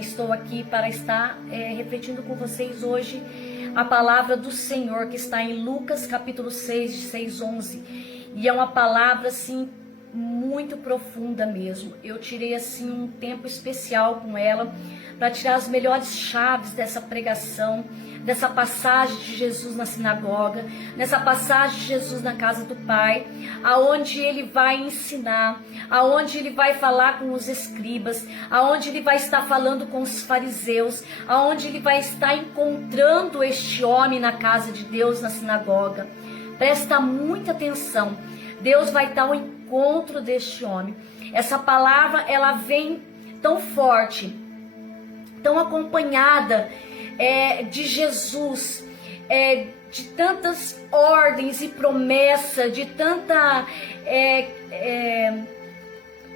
Estou aqui para estar refletindo com vocês hoje a palavra do Senhor que está em Lucas capítulo 6, de 6 a 11. E é uma palavra assim muito profunda mesmo. Eu tirei assim um tempo especial com ela para tirar as melhores chaves dessa pregação, dessa passagem de Jesus na sinagoga, nessa passagem de Jesus na casa do Pai, aonde ele vai ensinar, aonde ele vai falar com os escribas, aonde ele vai estar falando com os fariseus, aonde ele vai estar encontrando este homem na casa de Deus, na sinagoga. Presta muita atenção. Deus vai estar ao encontro deste homem. Essa palavra, ela vem tão forte, tão acompanhada de Jesus, de tantas ordens e promessas, de tanta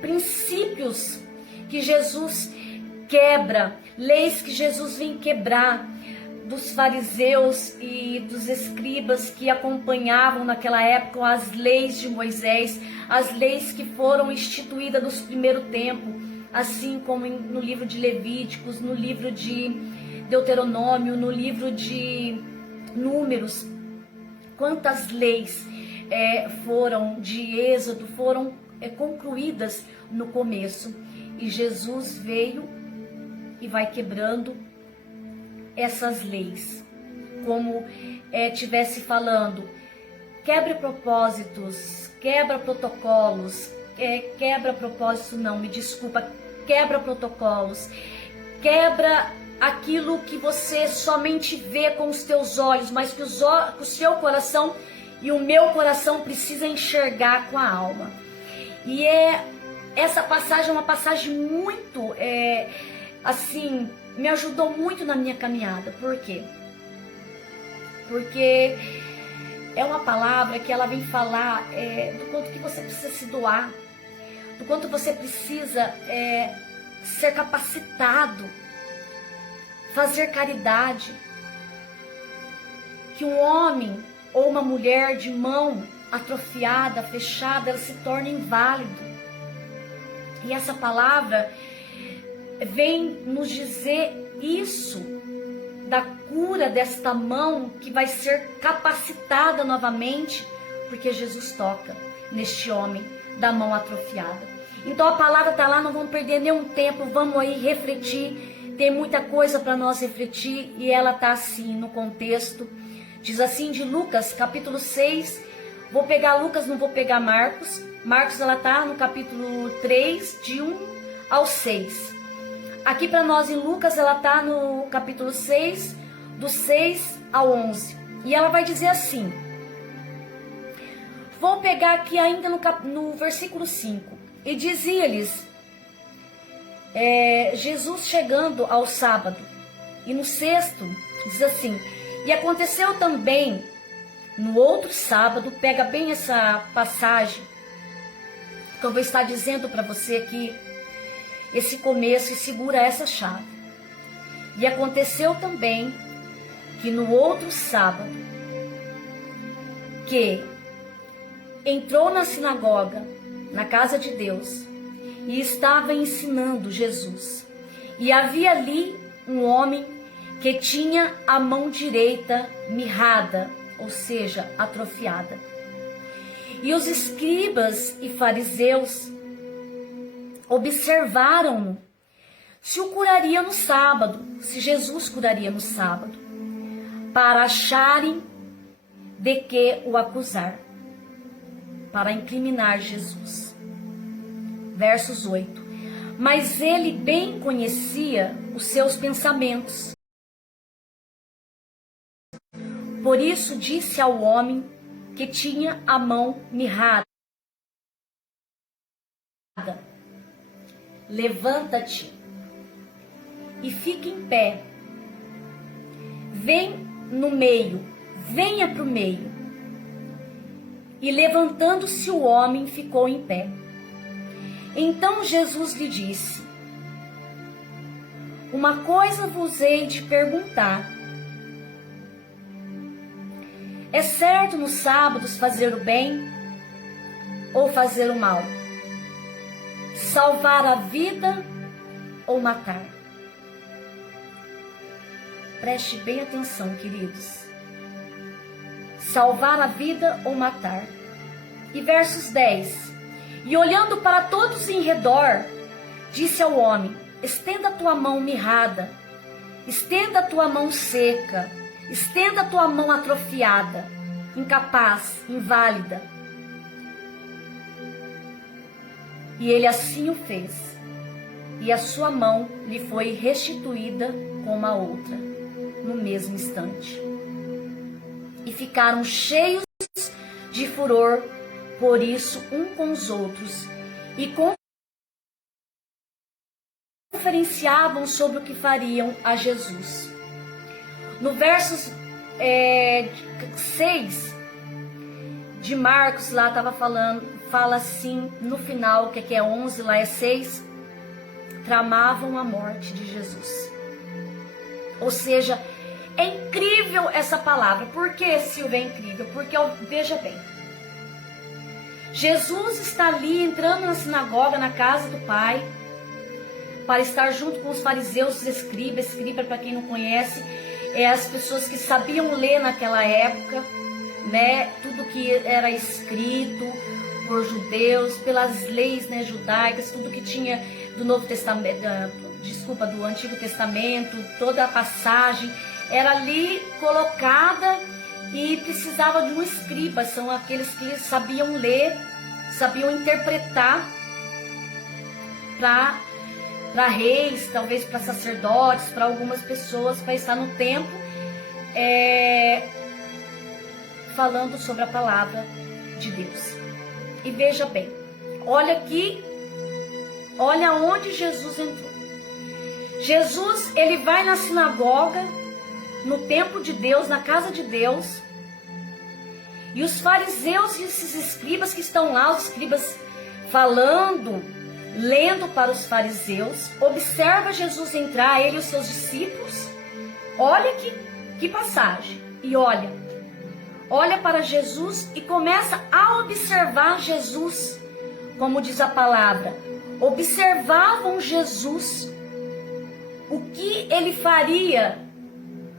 princípios que Jesus quebra, leis que Jesus vem quebrar, dos fariseus e dos escribas que acompanhavam naquela época as leis de Moisés, as leis que foram instituídas no primeiro tempo, assim como no livro de Levíticos, no livro de Deuteronômio, no livro de Números. Quantas leis foram de Êxodo, foram concluídas no começo. E Jesus veio e vai quebrando essas leis, como tivesse falando, quebra propósitos, quebra protocolos, quebra protocolos, quebra aquilo que você somente vê com os teus olhos, mas que o seu coração e o meu coração precisa enxergar com a alma. E essa passagem é uma passagem muito, assim, me ajudou muito na minha caminhada. Por quê? Porque é uma palavra que ela vem falar do quanto que você precisa se doar, do quanto você precisa ser capacitado, fazer caridade, que um homem ou uma mulher de mão atrofiada, fechada, ela se torna inválido. E essa palavra vem nos dizer isso, da cura desta mão que vai ser capacitada novamente, porque Jesus toca neste homem da mão atrofiada. Então a palavra está lá, não vamos perder nenhum tempo, vamos aí refletir, tem muita coisa para nós refletir, e ela está assim no contexto, diz assim de Lucas capítulo 6, vou pegar Lucas, não vou pegar Marcos, ela está no capítulo 3, de 1 ao 6. Aqui para nós em Lucas, ela está no capítulo 6, do 6 ao 11. E ela vai dizer assim, vou pegar aqui ainda no versículo 5. E dizia-lhes, Jesus chegando ao sábado, e no sexto, diz assim, e aconteceu também no outro sábado, pega bem essa passagem, que eu vou estar dizendo para você aqui, esse começo, e segura essa chave. E aconteceu também que no outro sábado, que entrou na sinagoga, na casa de Deus, e estava ensinando Jesus. E havia ali um homem que tinha a mão direita mirrada, ou seja, atrofiada. E os escribas e fariseus observaram-no se o curaria no sábado, se Jesus curaria no sábado, para acharem de que o acusar, para incriminar Jesus. Versos 8. Mas ele bem conhecia os seus pensamentos. Por isso disse ao homem que tinha a mão mirrada, levanta-te e fica em pé. Venha para o meio. E levantando-se o homem ficou em pé. Então Jesus lhe disse, uma coisa vos hei de perguntar. É certo nos sábados fazer o bem ou fazer o mal? Salvar a vida ou matar? Preste bem atenção, queridos. Salvar a vida ou matar. E versos 10. E olhando para todos em redor, disse ao homem: estenda a tua mão mirrada, estenda a tua mão seca, estenda a tua mão atrofiada, incapaz, inválida. E ele assim o fez, e a sua mão lhe foi restituída como a outra, no mesmo instante. E ficaram cheios de furor, por isso, um com os outros, e conferenciavam sobre o que fariam a Jesus. No versos 6 de Marcos, lá estava fala assim, no final, que aqui é 11, lá é 6, tramavam a morte de Jesus. Ou seja, é incrível essa palavra. Por que, Silvia, é incrível? Porque, veja bem, Jesus está ali entrando na sinagoga, na casa do Pai, para estar junto com os fariseus, os escribas. Escriba, para quem não conhece, as pessoas que sabiam ler naquela época, né? Tudo que era escrito por judeus, pelas leis, né, judaicas, tudo que tinha do Novo Testamento, do Antigo Testamento, toda a passagem era ali colocada e precisava de um escriba. São aqueles que sabiam ler, sabiam interpretar para reis, talvez para sacerdotes, para algumas pessoas, para estar no templo falando sobre a palavra de Deus. E veja bem, olha aqui, olha onde Jesus entrou. Jesus, ele vai na sinagoga, no templo de Deus, na casa de Deus, e os fariseus e esses escribas que estão lá, os escribas falando, lendo para os fariseus, observa Jesus entrar, ele e os seus discípulos. Olha que passagem, e olha para Jesus e começa a observar Jesus, como diz a palavra. Observavam Jesus, o que ele faria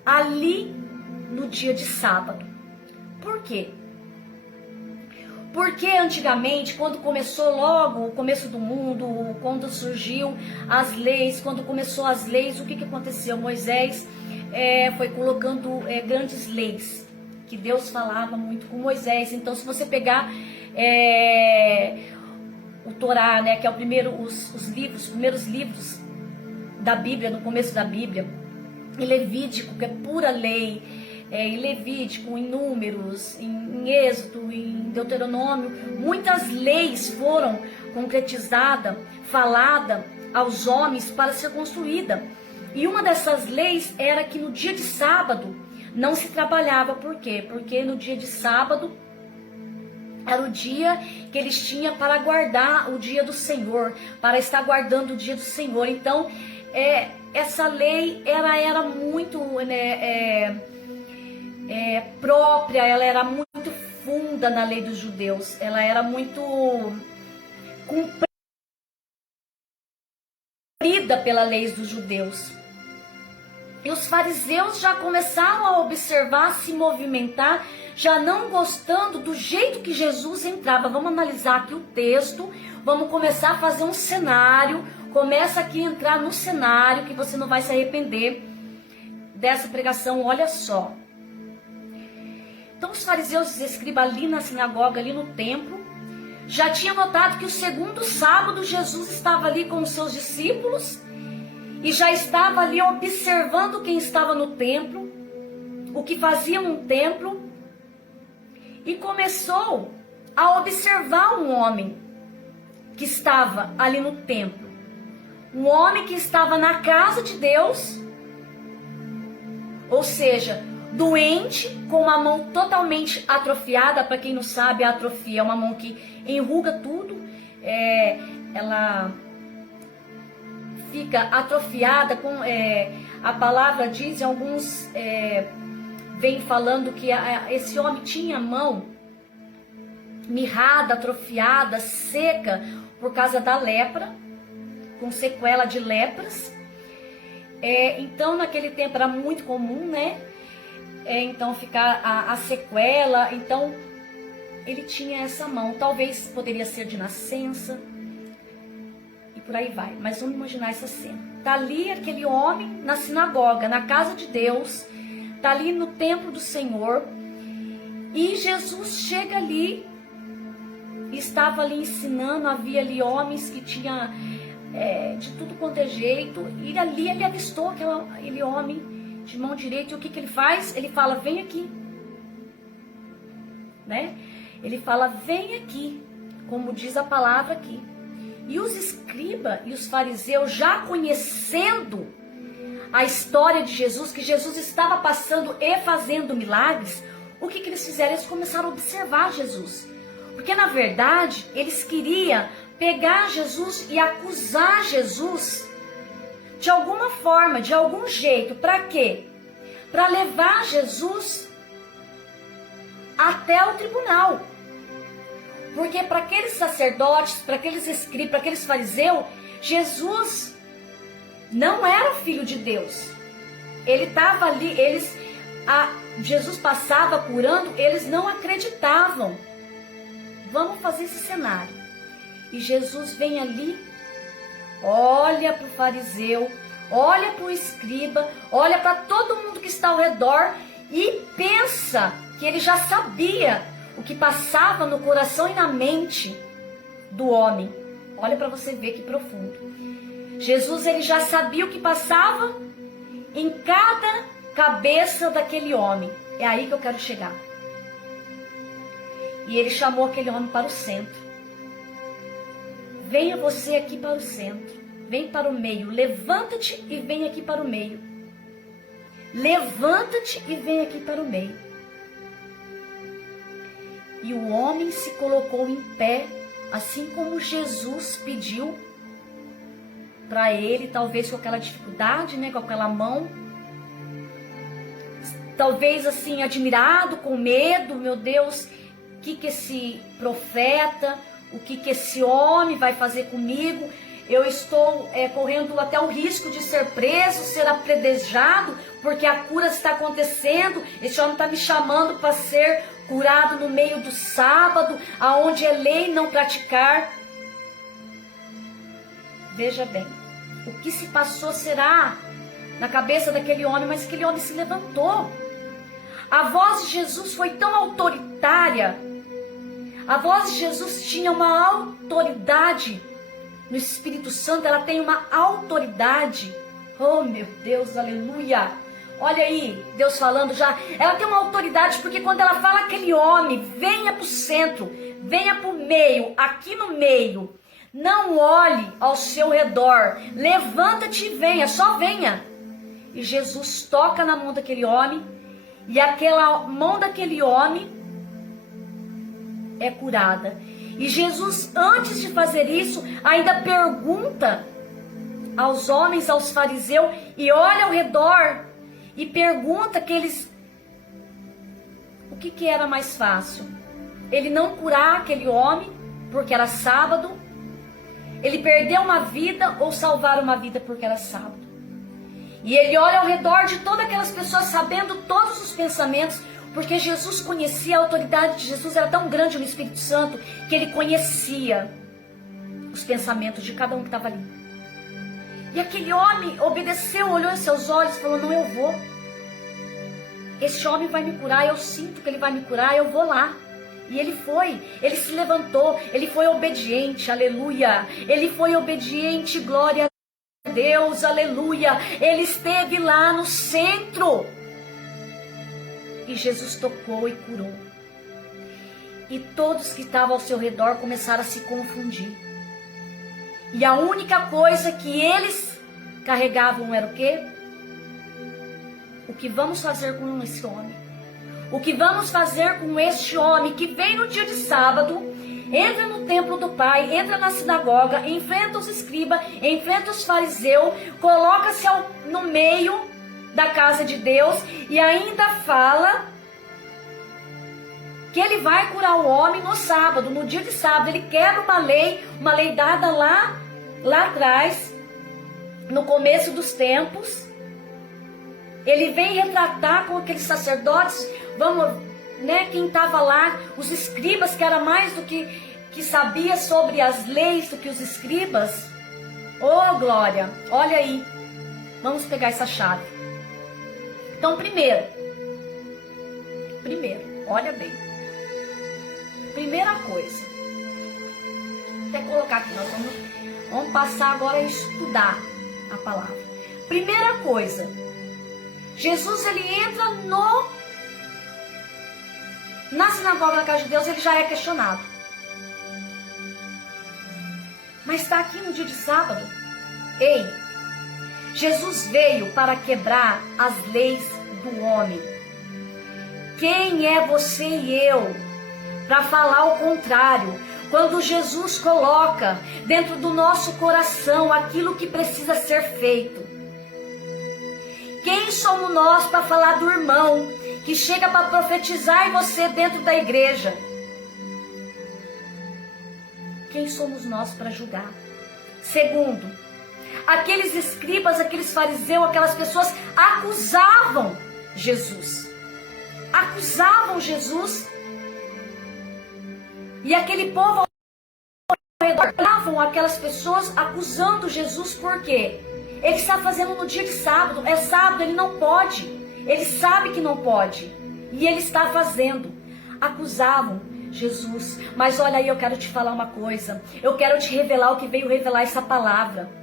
ali no dia de sábado. Por quê? Porque antigamente, quando começou logo o começo do mundo, quando surgiu as leis, quando começou as leis, o que aconteceu? Moisés foi colocando grandes leis, que Deus falava muito com Moisés. Então, se você pegar o Torá, né, que é os primeiros livros da Bíblia, no começo da Bíblia, em Levítico, que é pura lei, em Levítico, em Números, em Êxodo, em Deuteronômio, muitas leis foram concretizadas, faladas aos homens para ser construída. E uma dessas leis era que no dia de sábado não se trabalhava. Por quê? Porque no dia de sábado era o dia que eles tinham para guardar o dia do Senhor, para estar guardando o dia do Senhor. Então, essa lei era muito própria, ela era muito funda na lei dos judeus, ela era muito cumprida pela lei dos judeus. E os fariseus já começaram a observar, se movimentar, já não gostando do jeito que Jesus entrava. Vamos analisar aqui o texto, vamos começar a fazer um cenário. Começa aqui a entrar no cenário, que você não vai se arrepender dessa pregação. Olha só. Então os fariseus e os escribas ali na sinagoga, ali no templo, já tinham notado que o segundo sábado Jesus estava ali com os seus discípulos e já estava ali observando quem estava no templo, o que fazia no templo, e começou a observar um homem que estava ali no templo, um homem que estava na casa de Deus, ou seja, doente, com uma mão totalmente atrofiada. Para quem não sabe, a atrofia é uma mão que enruga tudo, ela fica atrofiada. A palavra diz, alguns vem falando que esse homem tinha a mão mirrada, atrofiada, seca, por causa da lepra, com sequela de lepras. Então naquele tempo era muito comum, né? Então ficar a sequela. Então ele tinha essa mão. Talvez poderia ser de nascença. E por aí vai. Mas vamos imaginar essa cena. Tá ali aquele homem na sinagoga, na casa de Deus. Tá ali no templo do Senhor. E Jesus chega ali. Estava ali ensinando. Havia ali homens que tinham de tudo quanto é jeito. E ali ele avistou aquele homem de mão direita. E o que ele faz? Ele fala, vem aqui. Né? Ele fala, vem aqui. Como diz a palavra aqui. E os escribas e os fariseus, já conhecendo a história de Jesus, que Jesus estava passando e fazendo milagres, o que eles fizeram? Eles começaram a observar Jesus. Porque na verdade, eles queriam pegar Jesus e acusar Jesus de alguma forma, de algum jeito. Para quê? Para levar Jesus até o tribunal. Porque para aqueles sacerdotes, para aqueles escribas, para aqueles fariseus, Jesus não era filho de Deus. Ele estava ali, Jesus passava curando, eles não acreditavam. Vamos fazer esse cenário. E Jesus vem ali, olha para o fariseu, olha para o escriba, olha para todo mundo que está ao redor e pensa que ele já sabia o que passava no coração e na mente do homem. Olha para você ver que profundo. Jesus, ele já sabia o que passava em cada cabeça daquele homem. É aí que eu quero chegar. E ele chamou aquele homem para o centro. Venha você aqui para o centro. Vem para o meio. Levanta-te e vem aqui para o meio. Levanta-te e vem aqui para o meio. E o homem se colocou em pé, assim como Jesus pediu para ele, talvez com aquela dificuldade, né, com aquela mão. Talvez assim, admirado, com medo, meu Deus, o que esse profeta, o que esse homem vai fazer comigo? Eu estou correndo até o risco de ser preso, ser apedrejado, porque a cura está acontecendo. Esse homem está me chamando para ser curado no meio do sábado, aonde é lei não praticar. Veja bem, o que se passou será na cabeça daquele homem, mas aquele homem se levantou. A voz de Jesus foi tão autoritária. A voz de Jesus tinha uma autoridade. No Espírito Santo, ela tem uma autoridade. Oh, meu Deus, aleluia. Olha aí, Deus falando já. Ela tem uma autoridade, porque quando ela fala aquele homem, venha para o centro, venha para o meio, aqui no meio. Não olhe ao seu redor. Levanta-te e venha, só venha. E Jesus toca na mão daquele homem. E aquela mão daquele homem é curada. E Jesus, antes de fazer isso, ainda pergunta aos homens, aos fariseus, e olha ao redor e pergunta o que era mais fácil. Ele não curar aquele homem, porque era sábado, ele perder uma vida ou salvar uma vida porque era sábado. E ele olha ao redor de todas aquelas pessoas, sabendo todos os pensamentos, porque Jesus conhecia, a autoridade de Jesus era tão grande no Espírito Santo, que ele conhecia os pensamentos de cada um que estava ali. E aquele homem obedeceu, olhou em seus olhos e falou, não, eu vou. Esse homem vai me curar, eu sinto que ele vai me curar, eu vou lá. E ele foi, ele se levantou, ele foi obediente, aleluia. Ele foi obediente, glória a Deus, aleluia. Ele esteve lá no centro. E Jesus tocou e curou. E todos que estavam ao seu redor começaram a se confundir. E a única coisa que eles carregavam era o quê? O que vamos fazer com esse homem? O que vamos fazer com este homem que vem no dia de sábado, entra no templo do Pai, entra na sinagoga, enfrenta os escribas, enfrenta os fariseus, coloca-se no meio da casa de Deus e ainda fala que ele vai curar o homem no sábado, no dia de sábado. Ele quebra uma lei dada lá atrás, no começo dos tempos, ele vem retratar com aqueles sacerdotes, quem estava lá, os escribas, que era mais do que sabia sobre as leis do que os escribas. Oh, glória, olha aí, vamos pegar essa chave. Então, primeiro, olha bem, primeira coisa, até colocar aqui, nós vamos passar agora a estudar a palavra. Primeira coisa, Jesus, ele entra na sinagoga da casa de Deus, ele já é questionado. Mas está aqui no dia de sábado. Ei, Jesus veio para quebrar as leis do homem. Quem é você e eu para falar o contrário? Quando Jesus coloca dentro do nosso coração aquilo que precisa ser feito. Quem somos nós para falar do irmão que chega para profetizar em você dentro da igreja? Quem somos nós para julgar? Segundo, aqueles escribas, aqueles fariseus, aquelas pessoas acusavam Jesus. Acusavam Jesus. E aquele povo ao redor estavam aquelas pessoas acusando Jesus, por quê? Ele está fazendo no dia de sábado. É sábado, ele não pode. Ele sabe que não pode. E ele está fazendo. Acusavam Jesus. Mas olha aí, eu quero te falar uma coisa. Eu quero te revelar o que veio revelar essa palavra.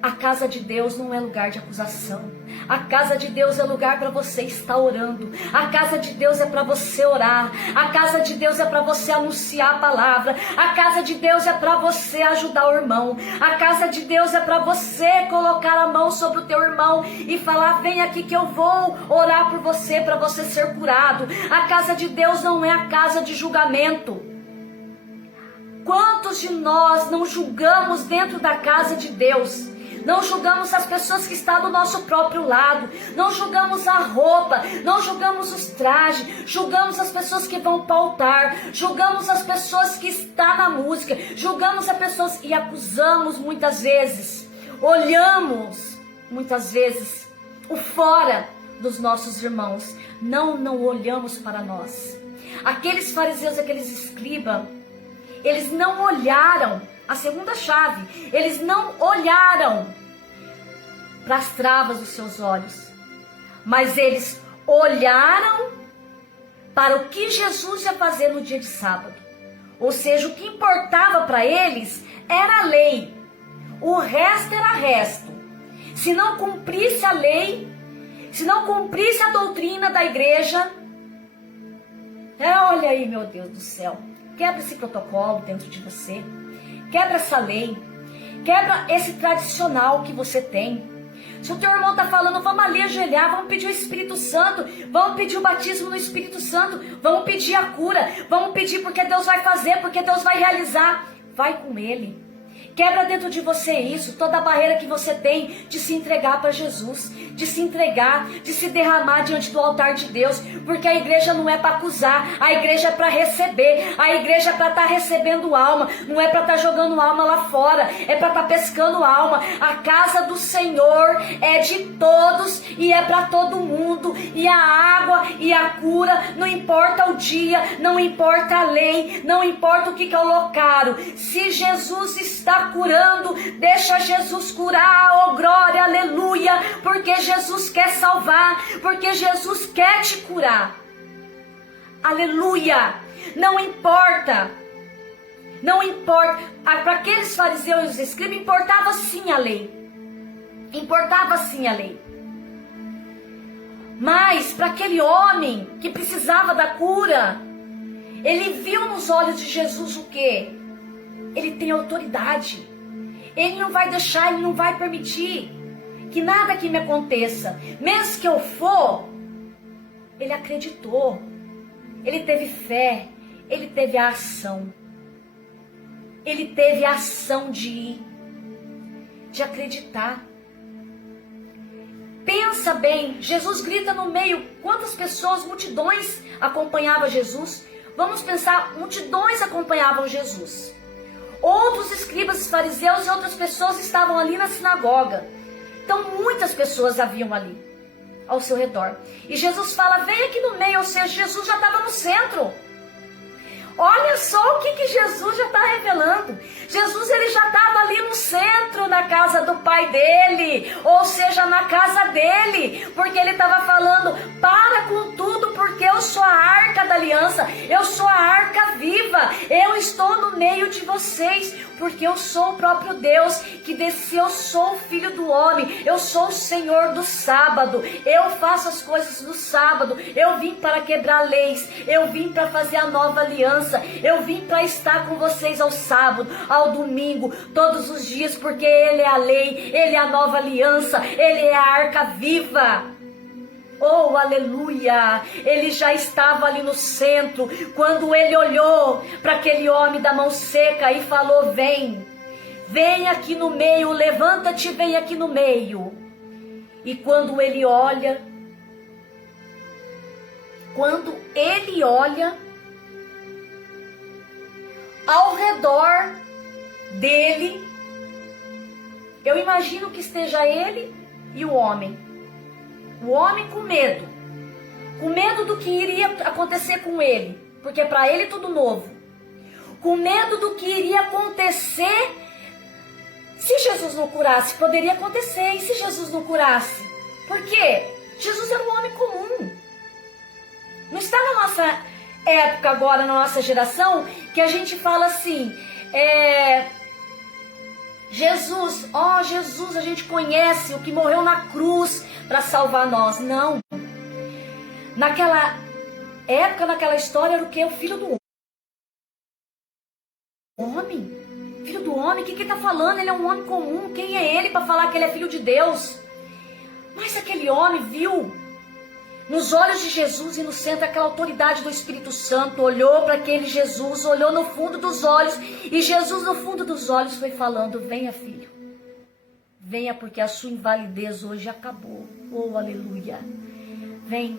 A casa de Deus não é lugar de acusação. A casa de Deus é lugar para você estar orando. A casa de Deus é para você orar. A casa de Deus é para você anunciar a palavra. A casa de Deus é para você ajudar o irmão. A casa de Deus é para você colocar a mão sobre o teu irmão e falar: vem aqui que eu vou orar por você, para você ser curado. A casa de Deus não é a casa de julgamento. Quantos de nós não julgamos dentro da casa de Deus? Não julgamos as pessoas que estão do nosso próprio lado, não julgamos a roupa, não julgamos os trajes, julgamos as pessoas que vão para o altar, julgamos as pessoas que estão na música, julgamos as pessoas e acusamos muitas vezes, olhamos muitas vezes o fora dos nossos irmãos, não olhamos para nós. Aqueles fariseus, aqueles escribas, eles não olharam. A segunda chave, eles não olharam para as travas dos seus olhos, mas eles olharam para o que Jesus ia fazer no dia de sábado. Ou seja, o que importava para eles era a lei, o resto era resto. Se não cumprisse a lei, se não cumprisse a doutrina da igreja, olha aí, meu Deus do céu, quebra esse protocolo dentro de você. Quebra essa lei, quebra esse tradicional que você tem. Se o teu irmão está falando, vamos ali ajoelhar, vamos pedir o Espírito Santo, vamos pedir o batismo no Espírito Santo, vamos pedir a cura, vamos pedir porque Deus vai fazer, porque Deus vai realizar. Vai com Ele. Quebra dentro de você isso, toda a barreira que você tem de se entregar para Jesus, de se entregar, de se derramar diante do altar de Deus, porque a igreja não é para acusar, a igreja é para receber, a igreja é para estar recebendo alma, não é para estar jogando alma lá fora, é para estar pescando alma. A casa do Senhor é de todos e é para todo mundo, e a água e a cura, não importa o dia, não importa a lei, não importa o que colocaram, se Jesus está curando, deixa Jesus curar, oh glória, aleluia, porque Jesus quer salvar, porque Jesus quer te curar, aleluia. Não importa, para aqueles fariseus e os escribas importava sim a lei, mas para aquele homem que precisava da cura, ele viu nos olhos de Jesus o quê? Ele tem autoridade. Ele não vai deixar, ele não vai permitir que nada que me aconteça. Mesmo que eu for, ele acreditou. Ele teve fé. Ele teve a ação. Ele teve a ação de ir, de acreditar. Pensa bem, Jesus grita no meio. Quantas pessoas, multidões acompanhavam Jesus? Vamos pensar, multidões acompanhavam Jesus. Outros escribas e fariseus e outras pessoas estavam ali na sinagoga. Então muitas pessoas haviam ali, ao seu redor. E Jesus fala, vem aqui no meio, ou seja, Jesus já estava no centro. Olha só o que Jesus já está revelando. Jesus, ele já estava ali no centro, na casa do pai dele, ou seja, na casa dele, porque ele estava falando, para com tudo, porque eu sou a arca da aliança, eu sou a arca viva, eu estou no meio de vocês, porque eu sou o próprio Deus que desceu, eu sou o Filho do Homem, eu sou o Senhor do sábado, eu faço as coisas no sábado, eu vim para quebrar leis, eu vim para fazer a nova aliança, eu vim para estar com vocês ao sábado, ao domingo, todos os dias, porque Ele é a lei, Ele é a nova aliança, Ele é a arca viva. Oh, aleluia! Ele já estava ali no centro, quando ele olhou para aquele homem da mão seca e falou, vem aqui no meio, levanta-te e vem aqui no meio. E quando ele olha, ao redor dele, eu imagino que esteja ele e o homem com medo do que iria acontecer com ele, porque para ele tudo novo, com medo do que iria acontecer se Jesus não curasse. Poderia acontecer, e se Jesus não curasse? Por quê? Jesus era um homem comum. Não está na nossa época agora, na nossa geração, que a gente fala assim, Jesus, a gente conhece o que morreu na cruz para salvar nós. Não. Naquela época, naquela história, era o que? O filho do homem. Filho do homem, o que ele está falando? Ele é um homem comum. Quem é ele para falar que ele é filho de Deus? Mas aquele homem viu nos olhos de Jesus e no centro aquela autoridade do Espírito Santo, olhou para aquele Jesus, olhou no fundo dos olhos, e Jesus no fundo dos olhos foi falando, venha filho, venha porque a sua invalidez hoje acabou. Oh, aleluia, vem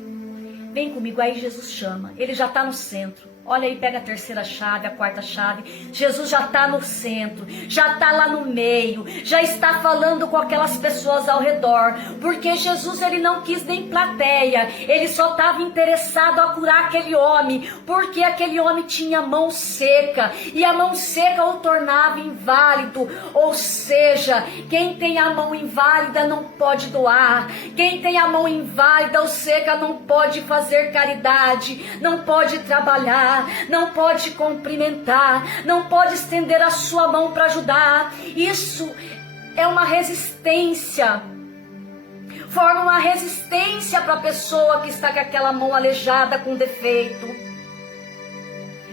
comigo. Aí Jesus chama, ele já está no centro. Olha aí, pega a terceira chave, a quarta chave. Jesus já está no centro, já está lá no meio, já está falando com aquelas pessoas ao redor, porque Jesus, ele não quis nem plateia, ele só estava interessado a curar aquele homem, porque aquele homem tinha mão seca, e a mão seca o tornava inválido. Ou seja, quem tem a mão inválida não pode doar, quem tem a mão inválida ou seca não pode fazer caridade, não pode trabalhar, não pode cumprimentar, não pode estender a sua mão para ajudar. Isso é uma resistência, forma uma resistência para a pessoa que está com aquela mão aleijada, com defeito.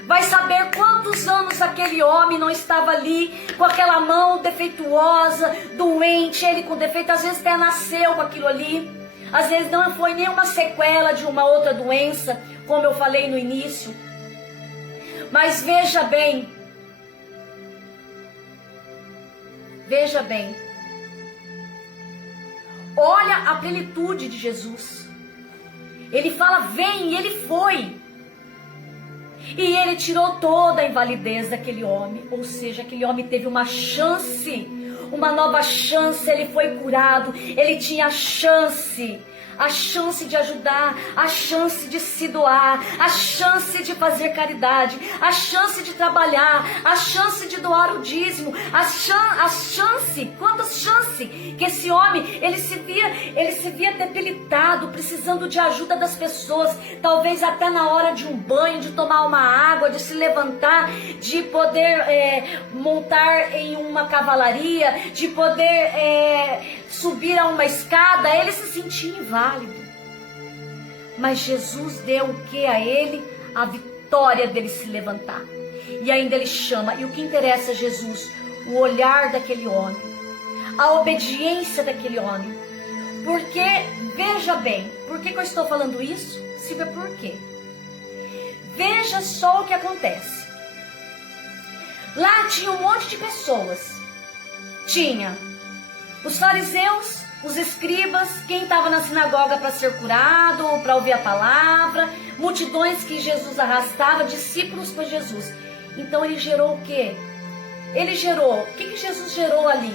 Vai saber quantos anos aquele homem não estava ali com aquela mão defeituosa, doente, ele com defeito, às vezes até nasceu com aquilo ali, às vezes não foi nenhuma sequela de uma outra doença, como eu falei no início. Mas veja bem, olha a plenitude de Jesus. Ele fala, vem, e ele foi. E ele tirou toda a invalidez daquele homem. Ou seja, aquele homem teve uma chance, uma nova chance. Ele foi curado, ele tinha a chance de ajudar, a chance de se doar, a chance de fazer caridade, a chance de trabalhar, a chance de doar o dízimo, quantas chances que esse homem, ele se via debilitado, precisando de ajuda das pessoas, talvez até na hora de um banho, de tomar uma água, de se levantar, de poder montar em uma cavalaria, de poder subir a uma escada. Ele se sentia inválido. Mas Jesus deu o que a ele? A vitória dele se levantar. E ainda ele chama. E o que interessa a Jesus? O olhar daquele homem, a obediência daquele homem. Porque, veja bem, por que eu estou falando isso? Silvia, por quê? Veja só o que acontece. Lá tinha um monte de pessoas. Tinha os fariseus, os escribas, quem estava na sinagoga para ser curado, para ouvir a palavra, multidões que Jesus arrastava, discípulos para Jesus. Então ele gerou o quê? ele gerou? O que Jesus gerou ali?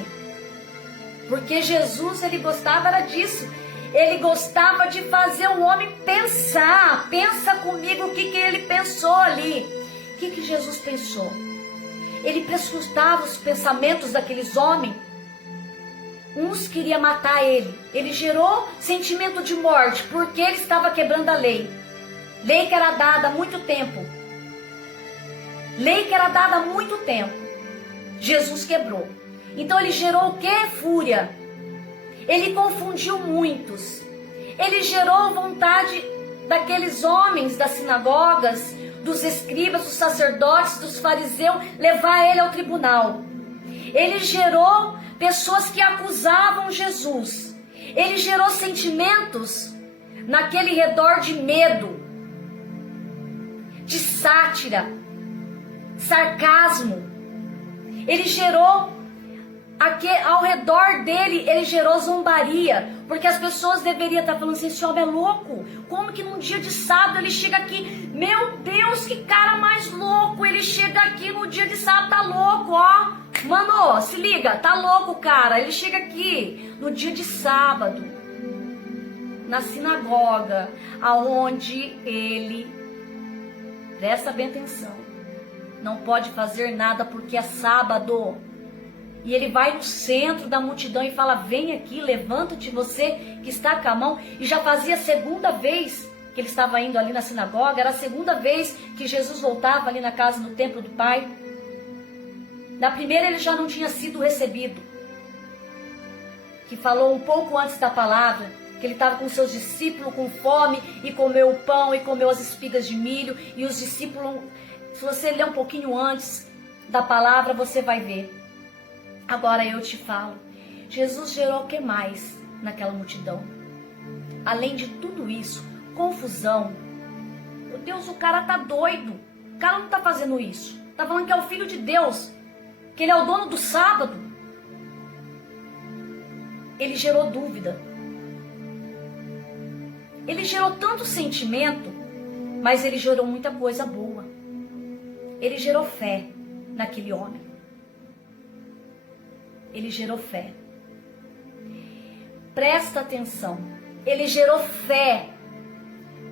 Porque Jesus, ele gostava era disso. Ele gostava de fazer o homem pensar. Pensa comigo o que ele pensou ali. O que Jesus pensou? Ele prescrutava os pensamentos daqueles homens. Uns queriam matar ele. Ele gerou sentimento de morte, porque ele estava quebrando a lei. Lei que era dada há muito tempo. Lei que era dada há muito tempo. Jesus quebrou. Então ele gerou o que? Fúria. Ele confundiu muitos. Ele gerou vontade daqueles homens das sinagogas, dos escribas, dos sacerdotes, dos fariseus, levar ele ao tribunal. Ele gerou pessoas que acusavam Jesus. Ele gerou sentimentos naquele redor de medo, de sátira, sarcasmo. Ele gerou ao redor dele, ele gerou zombaria, porque as pessoas deveriam estar falando assim: esse homem é louco, como que num dia de sábado ele chega aqui, meu Deus, que cara mais louco, ele chega aqui no dia de sábado, tá louco, ó, mano, se liga, tá louco, cara, ele chega aqui no dia de sábado, na sinagoga, aonde ele, presta bem atenção, não pode fazer nada porque é sábado. E ele vai no centro da multidão e fala: vem aqui, levanta-te você que está com a mão. E já fazia a segunda vez que ele estava indo ali na sinagoga. Era a segunda vez que Jesus voltava ali na casa do templo do Pai. Na primeira ele já não tinha sido recebido. Que falou um pouco antes da palavra, que ele estava com seus discípulos com fome e comeu o pão e comeu as espigas de milho. E os discípulos, se você ler um pouquinho antes da palavra, você vai ver. Agora eu te falo, Jesus gerou o que mais naquela multidão? Além de tudo isso, confusão. Meu Deus, o cara tá doido. O cara não tá fazendo isso. Tá falando que é o Filho de Deus, que ele é o dono do sábado. Ele gerou dúvida. Ele gerou tanto sentimento, mas ele gerou muita coisa boa. Ele gerou fé naquele homem. Ele gerou fé. Presta atenção. Ele gerou fé.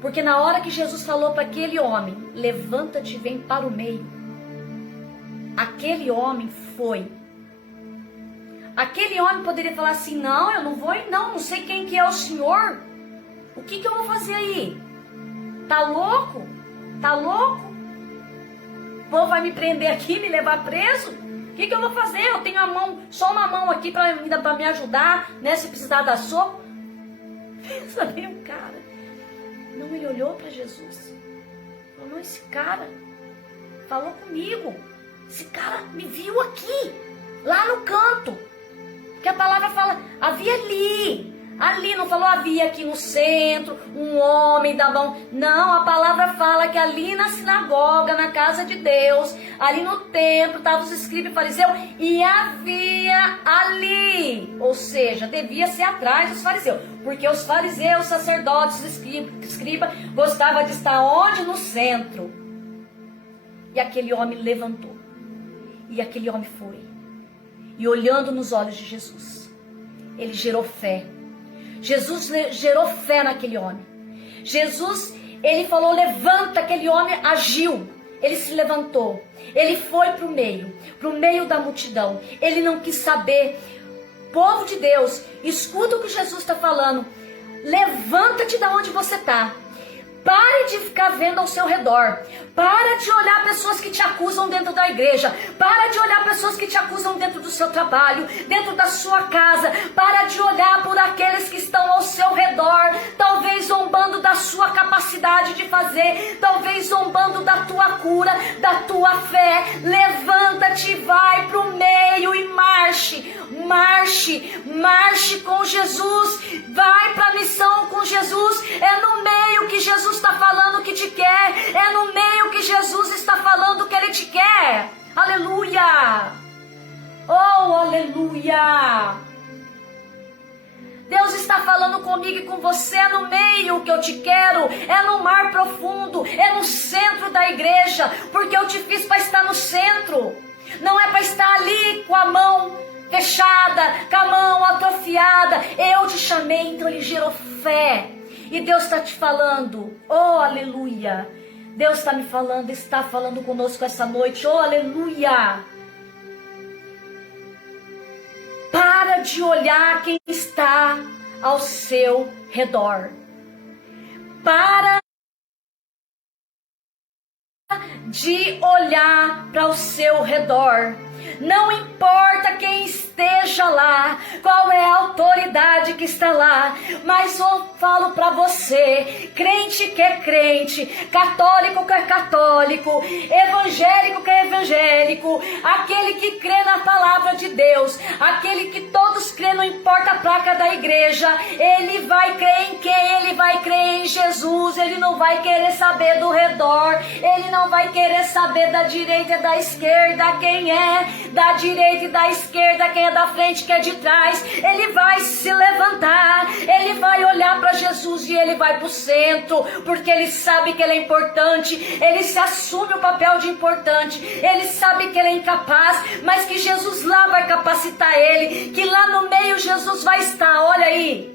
Porque na hora que Jesus falou para aquele homem: levanta-te e vem para o meio. Aquele homem foi. Aquele homem poderia falar assim: não, eu não vou ir não sei quem que é o Senhor. O que eu vou fazer aí? Tá louco? Tá louco? O povo vai me prender aqui, me levar preso? O que eu vou fazer? Eu tenho a mão, só uma mão aqui para me ajudar, né? Se precisar dar soco. Pensa bem o cara. Não, ele olhou para Jesus. Falou: não, esse cara falou comigo. Esse cara me viu aqui, lá no canto. Que a palavra fala, havia ali. Ali, não falou havia aqui no centro, um homem da mão. Não, a palavra fala que ali na sinagoga, na casa de Deus, ali no templo, estavam os escribas e fariseus, e havia ali. Ou seja, devia ser atrás dos fariseus. Porque os fariseus, sacerdotes, escribas, gostavam de estar onde? No centro. E aquele homem levantou. E aquele homem foi. E olhando nos olhos de Jesus, ele gerou fé. Jesus gerou fé naquele homem. Jesus, ele falou: levanta, aquele homem agiu. Ele se levantou. Ele foi para o meio da multidão. Ele não quis saber. Povo de Deus, escuta o que Jesus está falando. Levanta-te da onde você está. Pare de ficar vendo ao seu redor. Para de olhar pessoas que te acusam dentro da igreja. Para de olhar pessoas que te acusam dentro do seu trabalho, dentro da sua casa. Para de olhar por aqueles que estão ao seu redor, talvez zombando da sua capacidade de fazer, talvez zombando da tua cura, da tua fé. Levanta-te, vai para o meio e marche. Marche com Jesus. Vai para a missão com Jesus. É no meio que Jesus está falando que te quer. É no meio que Jesus está falando que Ele te quer. Aleluia. Oh, aleluia. Deus está falando comigo e com você. É no meio que eu te quero. É no mar profundo. É no centro da igreja. Porque eu te fiz para estar no centro. Não é para estar ali com a mão fechada, com a mão atrofiada. Eu te chamei, então ele gerou fé. E Deus está te falando, oh aleluia. Deus está me falando, está falando conosco essa noite, oh aleluia. Para de olhar quem está ao seu redor. Para de olhar para o seu redor. Não importa quem esteja lá, qual é a autoridade que está lá, mas eu falo para você, crente que é crente, católico que é católico, evangélico que é evangélico, aquele que crê na palavra de Deus, aquele que todos crê, não importa a placa da igreja, ele vai crer em quem? Ele vai crer em Jesus. Ele não vai querer saber do redor, ele não vai querer saber da direita e da esquerda, quem é da direita e da esquerda, quem é da frente, quem é de trás. Ele vai se levantar, ele vai olhar para Jesus e ele vai para o centro, porque ele sabe que ele é importante, ele se assume o papel de importante, ele sabe que ele é incapaz, mas que Jesus lá vai capacitar ele, que lá no meio Jesus vai estar. Olha aí,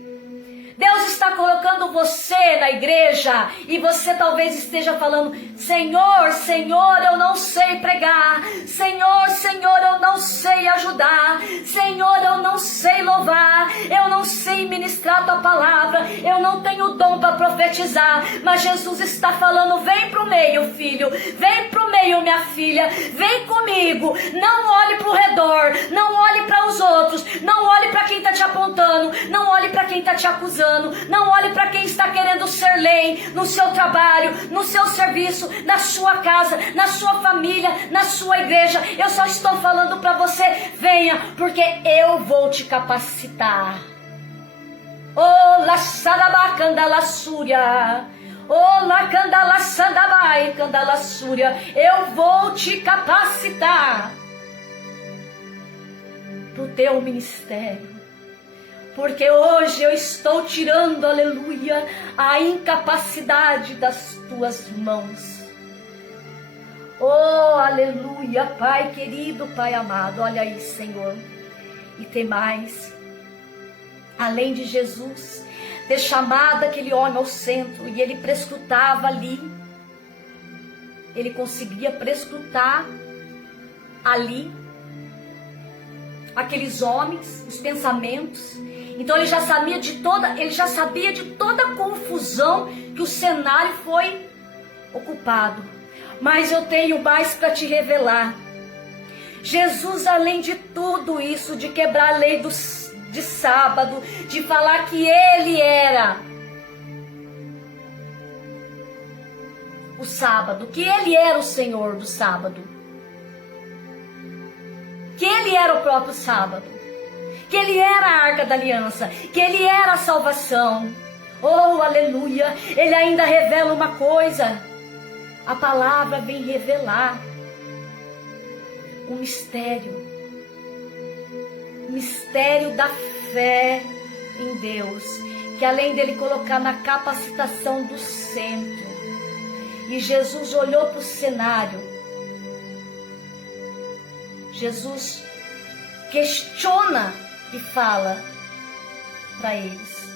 Deus está colocando você na igreja e você talvez esteja falando: Senhor, Senhor, eu não sei pregar. Senhor, Senhor, eu não sei ajudar. Senhor, eu não sei louvar. Eu não sei ministrar a tua palavra. Eu não tenho dom para profetizar. Mas Jesus está falando: vem para o meio, filho. Vem para o meio, minha filha. Vem comigo. Não olhe para o redor. Não olhe para os outros. Não olhe para quem está te apontando. Não olhe para quem está te acusando. Não olhe para quem está querendo ser lei no seu trabalho, no seu serviço, na sua casa, na sua família, na sua igreja. Eu só estou falando para você: venha, porque eu vou te capacitar. Oh, la saraba candala súria. Oh, la candala sandabai candala súria. Eu vou te capacitar para o teu ministério. Porque hoje eu estou tirando, aleluia, a incapacidade das tuas mãos. Oh, aleluia, Pai querido, Pai amado, olha aí, Senhor. E tem mais. Além de Jesus ter chamado aquele homem ao centro e ele prescrutava ali, ele conseguia prescrutar ali aqueles homens, os pensamentos. Então ele já sabia de toda a confusão que o cenário foi ocupado. Mas eu tenho mais para te revelar. Jesus, além de tudo isso, de quebrar a lei de sábado, de falar que ele era o sábado, que ele era o Senhor do sábado, que ele era o próprio sábado, que ele era a arca da aliança, que ele era a salvação. Oh, aleluia! Ele ainda revela uma coisa. A palavra vem revelar o mistério da fé em Deus, que além dele colocar na capacitação do centro, e Jesus olhou para o cenário, Jesus questiona e fala para eles: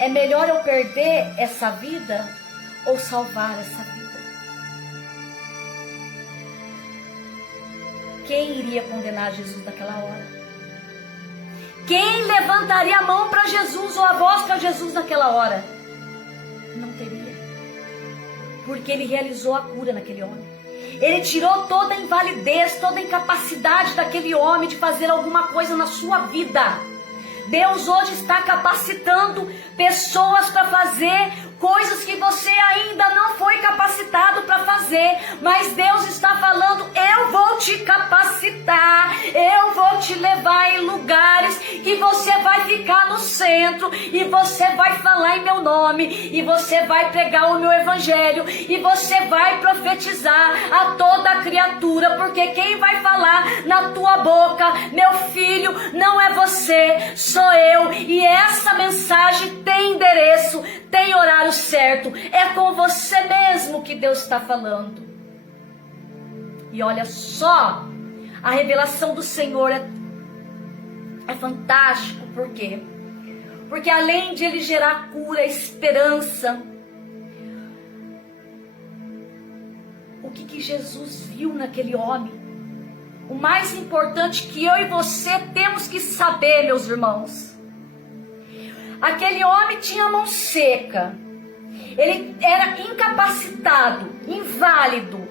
é melhor eu perder essa vida ou salvar essa vida? Quem iria condenar Jesus naquela hora? Quem levantaria a mão para Jesus ou a voz para Jesus naquela hora? Não teria. Porque ele realizou a cura naquele homem. Ele tirou toda a invalidez, toda a incapacidade daquele homem de fazer alguma coisa na sua vida. Deus hoje está capacitando pessoas para fazer coisas que você ainda não foi capacitado para fazer, mas Deus está falando: eu vou te capacitar, eu vou te levar em lugares que você vai ficar no centro, e você vai falar em meu nome, e você vai pregar o meu evangelho, e você vai profetizar a toda criatura, porque quem vai falar na tua boca, meu filho, não é você, sou eu, e essa mensagem tem endereço, tem horário certo, é com você mesmo que Deus está falando. E olha só, A revelação do Senhor é fantástico. Por quê? Porque além de ele gerar cura, esperança, o que Jesus viu naquele homem? O mais importante que eu e você temos que saber, meus irmãos. Aquele homem tinha a mão seca. Ele era incapacitado, inválido.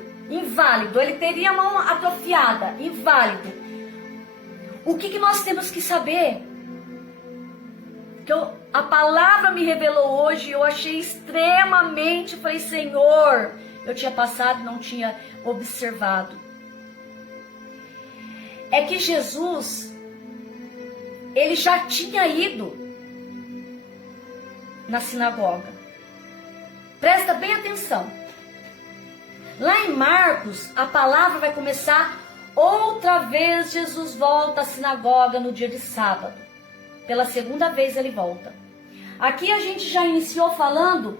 Ele teria a mão atrofiada, inválido. O que nós temos que saber? A palavra me revelou hoje, eu achei extremamente, falei, Senhor, eu tinha passado e não tinha observado. É que Jesus, ele já tinha ido na sinagoga. Presta bem atenção. Lá em Marcos, a palavra vai começar outra vez. Jesus volta à sinagoga no dia de sábado. Pela segunda vez ele volta. Aqui a gente já iniciou falando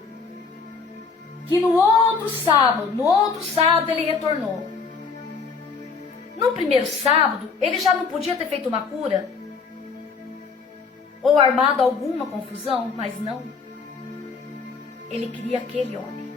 que no outro sábado ele retornou. No primeiro sábado, ele já não podia ter feito uma cura? Ou armado alguma confusão? Mas não. Ele queria aquele homem.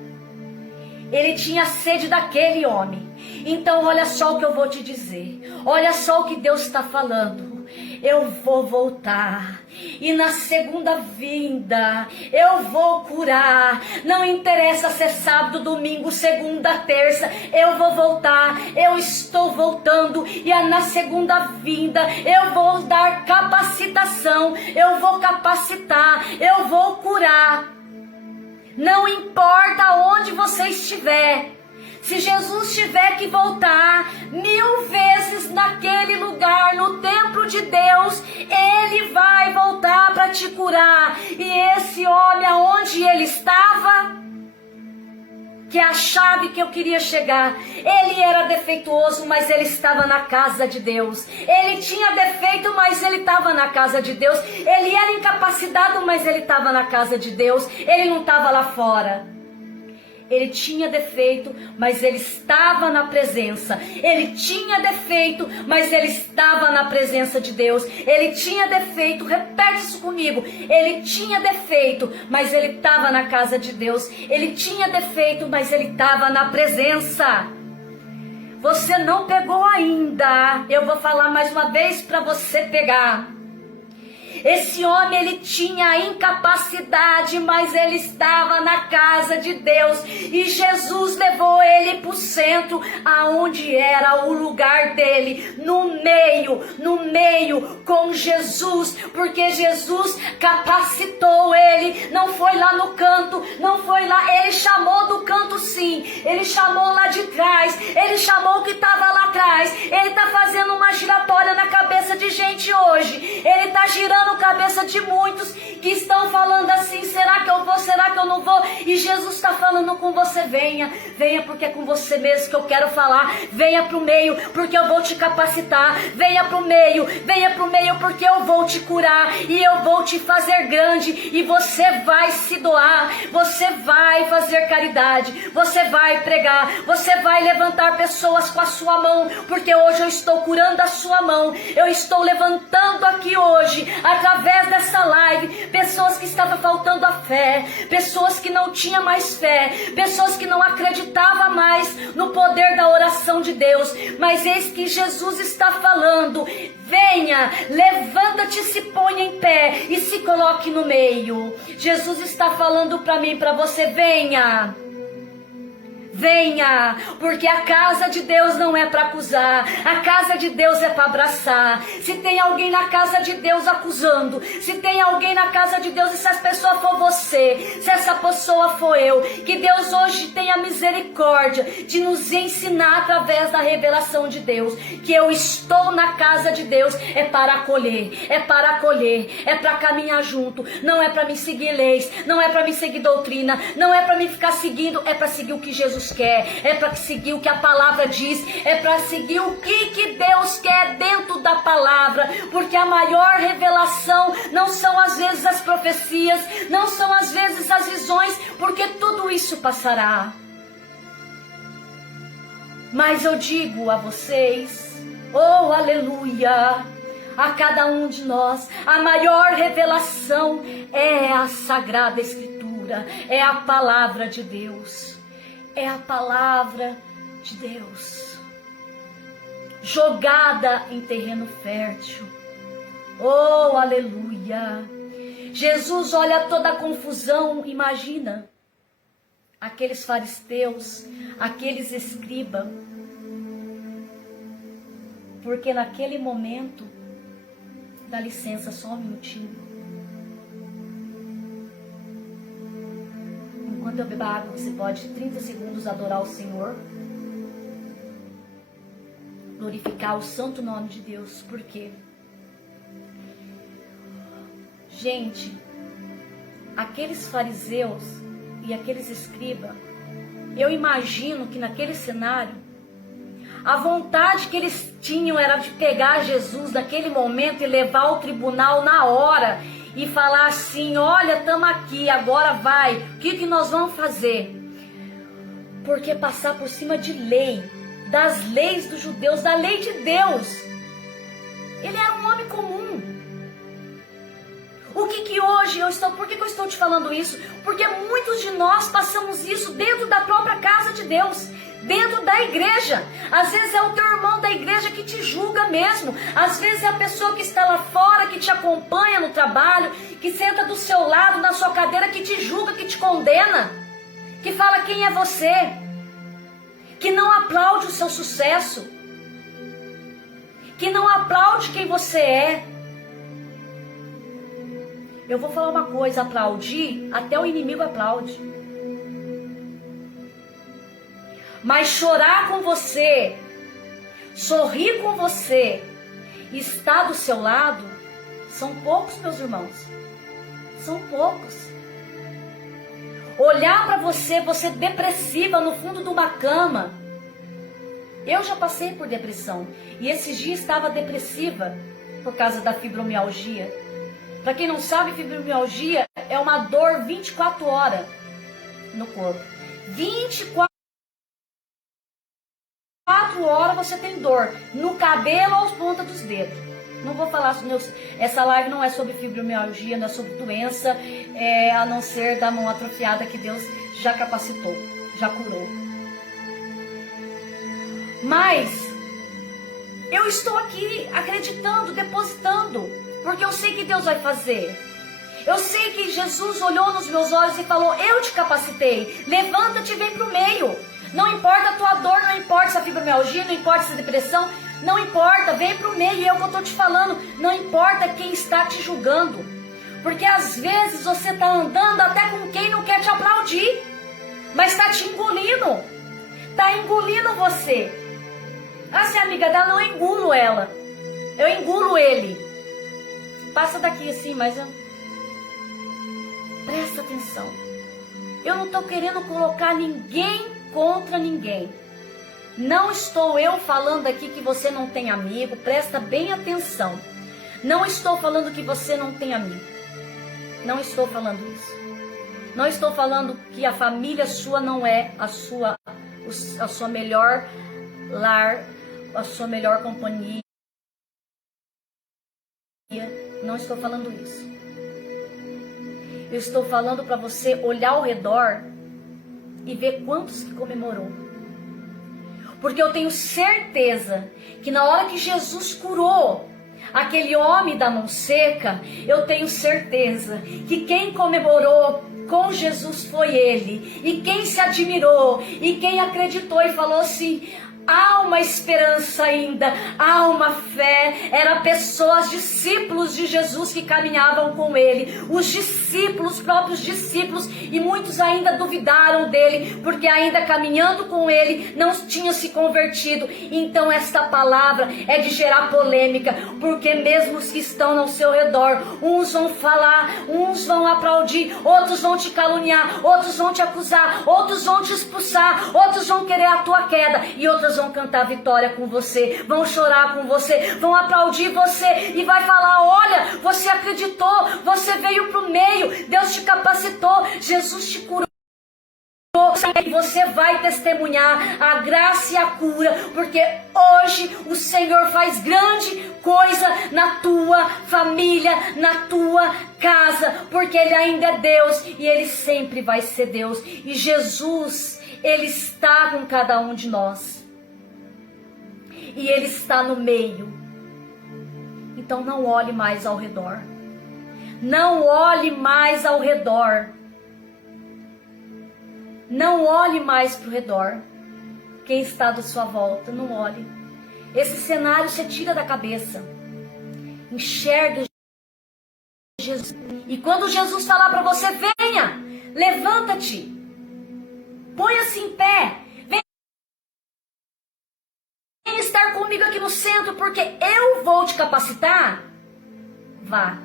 Ele tinha sede daquele homem. Então olha só o que eu vou te dizer. Olha só o que Deus está falando. Eu vou voltar. E na segunda vinda eu vou curar. Não interessa se é sábado, domingo, segunda, terça. Eu vou voltar. Eu estou voltando. E na segunda vinda eu vou dar capacitação. Eu vou capacitar. Eu vou curar. Não importa onde você estiver. Se Jesus tiver que voltar 1000 vezes naquele lugar, no templo de Deus, Ele vai voltar para te curar. E esse homem, aonde ele estava, que é a chave que eu queria chegar, ele era defeituoso, mas ele estava na casa de Deus. Ele tinha defeito, mas ele estava na casa de Deus. Ele era incapacitado, mas ele estava na casa de Deus. Ele não estava lá fora. Ele tinha defeito, mas ele estava na presença. Ele tinha defeito, mas ele estava na presença de Deus. Ele tinha defeito, repete isso comigo. Ele tinha defeito, mas ele estava na casa de Deus. Ele tinha defeito, mas ele estava na presença. Você não pegou ainda. Eu vou falar mais uma vez para você pegar. Esse homem, ele tinha incapacidade, mas ele estava na casa de Deus. E Jesus levou ele para o centro, aonde era o lugar dele. No meio, com Jesus. Porque Jesus capacitou ele. Não foi lá no canto, não foi lá. Ele chamou do canto sim. Ele chamou lá de trás. Ele chamou o que estava lá atrás. Ele está fazendo uma giratória na cabeça de gente hoje. Ele está girando cabeça de muitos que estão falando assim, será que eu vou, será que eu não vou? E Jesus está falando com você, venha porque é com você mesmo que eu quero falar, venha para o meio porque eu vou te capacitar, venha para o meio porque eu vou te curar e eu vou te fazer grande e você vai se doar, você vai fazer caridade, você vai pregar, você vai levantar pessoas com a sua mão, porque hoje eu estou curando a sua mão, eu estou levantando aqui hoje, através dessa live, pessoas que estavam faltando a fé, pessoas que não tinham mais fé, pessoas que não acreditavam mais no poder da oração de Deus, mas eis que Jesus está falando, venha, levanta-te, se ponha em pé e se coloque no meio. Jesus está falando para mim, para você, venha, porque a casa de Deus não é para acusar, a casa de Deus é para abraçar. Se tem alguém na casa de Deus acusando, se tem alguém na casa de Deus, e se essa pessoa for você, se essa pessoa for eu, que Deus hoje tenha misericórdia de nos ensinar através da revelação de Deus, que eu estou na casa de Deus, é para acolher, é para caminhar junto, não é para me seguir leis, não é para me seguir doutrina, não é para me ficar seguindo, é para seguir o que Jesus quer, é para seguir o que a palavra diz, é para seguir o que Deus quer dentro da palavra, porque a maior revelação não são às vezes as profecias, não são às vezes as visões, porque tudo isso passará. Mas eu digo a vocês, Oh, aleluia! A cada um de nós, a maior revelação é a Sagrada Escritura, é a palavra de Deus. É a palavra de Deus, jogada em terreno fértil. Oh, aleluia! Jesus olha toda a confusão, imagina, aqueles fariseus, aqueles escribas, porque naquele momento, dá licença só um minutinho. Enquanto eu bebo água, você pode 30 segundos adorar o Senhor, glorificar o santo nome de Deus. Por quê? Gente, aqueles fariseus e aqueles escribas, eu imagino que naquele cenário, a vontade que eles tinham era de pegar Jesus naquele momento e levar ao tribunal na hora e falar assim: olha, estamos aqui, agora vai, o que nós vamos fazer? Porque passar por cima de lei, das leis dos judeus, da lei de Deus. Ele era um homem comum. Por que eu estou te falando isso? Porque muitos de nós passamos isso dentro da própria casa de Deus, dentro da igreja. Às vezes é o teu irmão da igreja que te julga mesmo. Às vezes é a pessoa que está lá fora, que te acompanha no trabalho, que senta do seu lado, na sua cadeira, que te julga, que te condena, que fala quem é você, que não aplaude o seu sucesso, que não aplaude quem você é. Eu vou falar uma coisa: aplaudir, até o inimigo aplaude. Mas chorar com você, sorrir com você, estar do seu lado, são poucos, meus irmãos. São poucos. Olhar para você, você depressiva no fundo de uma cama. Eu já passei por depressão. E esses dias estava depressiva por causa da fibromialgia. Para quem não sabe, fibromialgia é uma dor 24 horas no corpo. 24 horas você tem dor no cabelo ou aos pontas dos dedos. Não vou falar sobre essa live não é sobre fibromialgia, não é sobre doença, a não ser da mão atrofiada que Deus já capacitou, já curou. Mas eu estou aqui acreditando, depositando, porque eu sei que Deus vai fazer. Eu sei que Jesus olhou nos meus olhos e falou: eu te capacitei, levanta-te e vem para o meio. Não importa a tua dor, não importa essa fibromialgia, não importa essa depressão, não importa, vem para o meio. E é o que eu estou te falando, não importa quem está te julgando, porque às vezes você está andando até com quem não quer te aplaudir, mas está te engolindo, está engolindo você. Assim, amiga dela, não engulo ela, eu engulo ele. Passa daqui assim, mas presta atenção. Eu não estou querendo colocar ninguém contra ninguém. Não estou eu falando aqui que você não tem amigo, presta bem atenção. Não estou falando que você não tem amigo. Não estou falando isso. Não estou falando que a família sua não é a sua melhor lar, a sua melhor companhia. Não estou falando isso. Eu estou falando para você olhar ao redor e ver quantos que comemorou. Porque eu tenho certeza que na hora que Jesus curou aquele homem da mão seca, eu tenho certeza que quem comemorou com Jesus foi ele. E quem se admirou, e quem acreditou e falou assim: há uma esperança ainda, há uma fé. Eram pessoas, discípulos de Jesus que caminhavam com ele, os discípulos, próprios discípulos, e muitos ainda duvidaram dele, porque ainda caminhando com ele, não tinham se convertido. Então esta palavra é de gerar polêmica, porque mesmo os que estão ao seu redor, uns vão falar, uns vão aplaudir, outros vão te caluniar, outros vão te acusar, outros vão te expulsar, outros vão querer a tua queda, e outros vão cantar vitória com você, vão chorar com você, vão aplaudir você e vai falar: olha, você acreditou, você veio para o meio, Deus te capacitou, Jesus te curou, você vai testemunhar a graça e a cura, porque hoje o Senhor faz grande coisa na tua família, na tua casa, porque Ele ainda é Deus e Ele sempre vai ser Deus. E Jesus, Ele está com cada um de nós. E Ele está no meio. Então não olhe mais ao redor. Não olhe mais ao redor. Não olhe mais para o redor. Quem está da sua volta, não olhe. Esse cenário você tira da cabeça. Enxerga Jesus. E quando Jesus falar para você, venha, levanta-te. Ponha-se em pé. Venha estar comigo aqui no centro, porque eu vou te capacitar. Vá.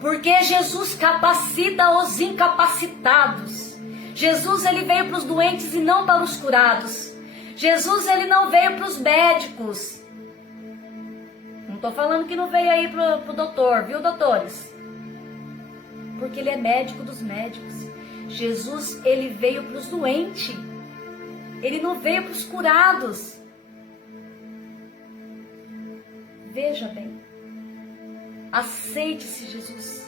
Porque Jesus capacita os incapacitados. Jesus, ele veio para os doentes e não para os curados. Jesus, ele não veio para os médicos. Não estou falando que não veio aí para o doutor, viu, doutores? Porque ele é médico dos médicos. Jesus, ele veio para os doentes. Ele não veio para os curados. Veja bem. Aceite-se, Jesus.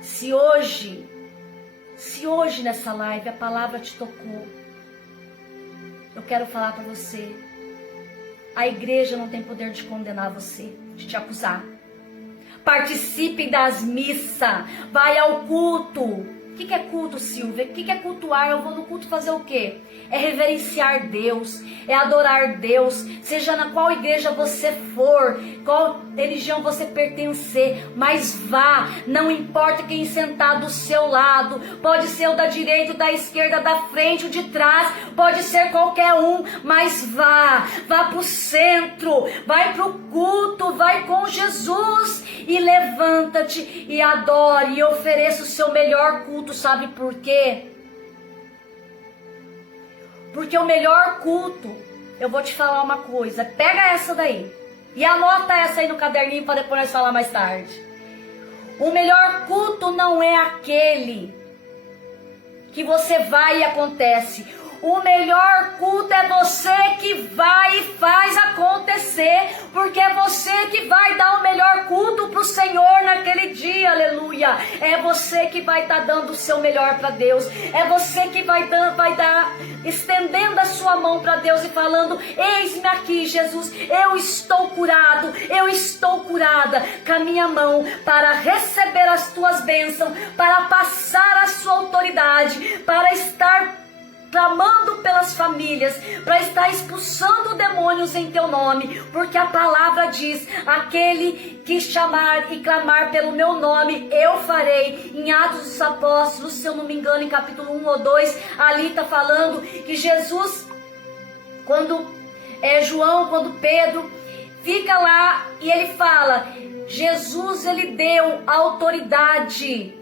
Se hoje nessa live a palavra te tocou, eu quero falar para você, a igreja não tem poder de condenar você, de te acusar. Participe das missas, vai ao culto. O que é culto, Silvia? O que é cultuar? Eu vou no culto fazer o quê? É reverenciar Deus, é adorar Deus, seja na qual igreja você for, qual religião você pertencer, mas vá, não importa quem sentar do seu lado, pode ser o da direita, o da esquerda, da frente, o de trás, pode ser qualquer um, mas vá para o centro, vai para o culto, vai com Jesus e levanta-te e adore e ofereça o seu melhor culto, sabe por quê? Porque o melhor culto, eu vou te falar uma coisa, pega essa daí e anota essa aí no caderninho para depois nós falar mais tarde. O melhor culto não é aquele que você vai e acontece. O melhor culto é você que vai e faz acontecer, porque é você que vai dar o melhor culto para o Senhor naquele dia, aleluia. É você que vai estar dando o seu melhor para Deus, é você que vai dar, estendendo a sua mão para Deus e falando, eis-me aqui, Jesus, eu estou curado, eu estou curada, com a minha mão para receber as tuas bênçãos, para passar a sua autoridade, para estar clamando pelas famílias, para estar expulsando demônios em teu nome, porque a palavra diz, aquele que chamar e clamar pelo meu nome, eu farei. Em Atos dos Apóstolos, se eu não me engano, em capítulo 1 ou 2, ali está falando que Jesus, quando Pedro fica lá e ele fala, Jesus, ele deu autoridade.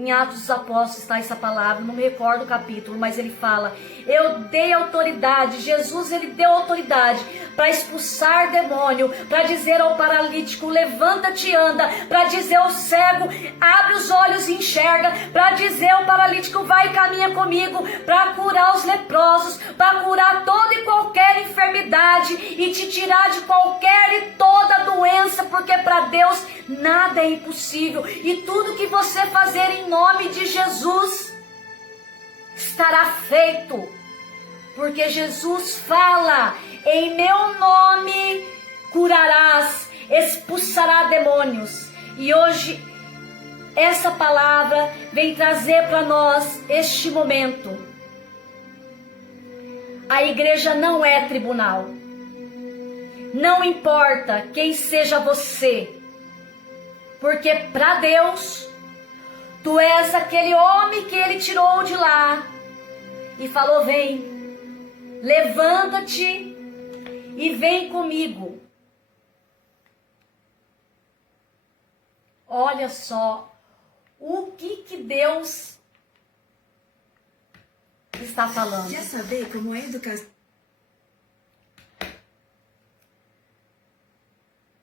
Em Atos dos Apóstolos está essa palavra, não me recordo o capítulo, mas ele fala, eu dei autoridade, Jesus, ele deu autoridade para expulsar demônio, para dizer ao paralítico, levanta-te e anda, para dizer ao cego, abre os olhos e enxerga, para dizer ao paralítico, vai e caminha comigo, para curar os leprosos, para curar toda e qualquer enfermidade e te tirar de qualquer e toda doença, porque para Deus nada é impossível, e tudo que você fazer em nome de Jesus estará feito, porque Jesus fala, em meu nome curarás, expulsará demônios. E hoje essa palavra vem trazer para nós este momento. A igreja não é tribunal, não importa quem seja você, porque para Deus tu és aquele homem que ele tirou de lá e falou, vem, levanta-te e vem comigo. Olha só o que Deus está falando. Quer saber como é a educação?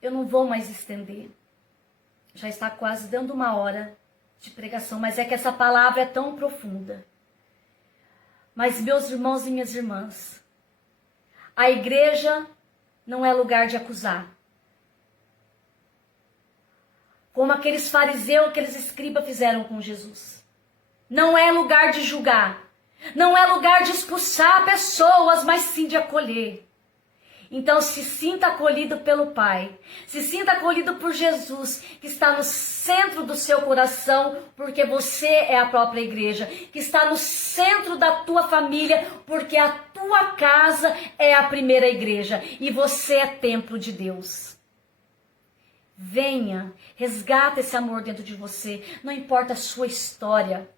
Eu não vou mais estender. Já está quase dando 1 hora de pregação, mas é que essa palavra é tão profunda. Mas, meus irmãos e minhas irmãs, a igreja não é lugar de acusar. Como aqueles fariseus, aqueles escribas fizeram com Jesus. Não é lugar de julgar. Não é lugar de expulsar pessoas, mas sim de acolher. Então se sinta acolhido pelo Pai. Se sinta acolhido por Jesus, que está no centro do seu coração, porque você é a própria igreja. Que está no centro da tua família, porque a tua casa é a primeira igreja. E você é templo de Deus. Venha, resgata esse amor dentro de você. Não importa a sua história.